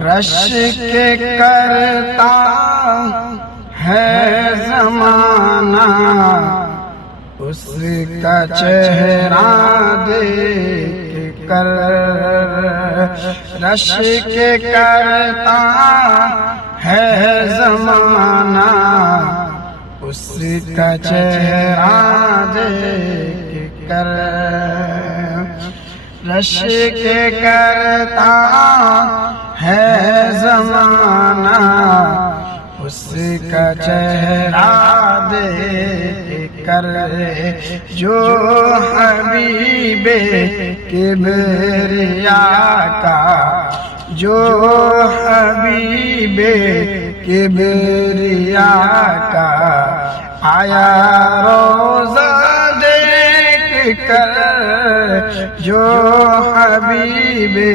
Rush के करता है ज़माना, उसका चेहरा देख कर। रश के करता है ज़माना, उसका चेहरा देख कर। रश के करता है ज़माना, उसका चेहरा देख कर। जो हबीबे किबरिया का, जो हबीबे किबरिया का आया रोज़ा देख कर। जो हबीबे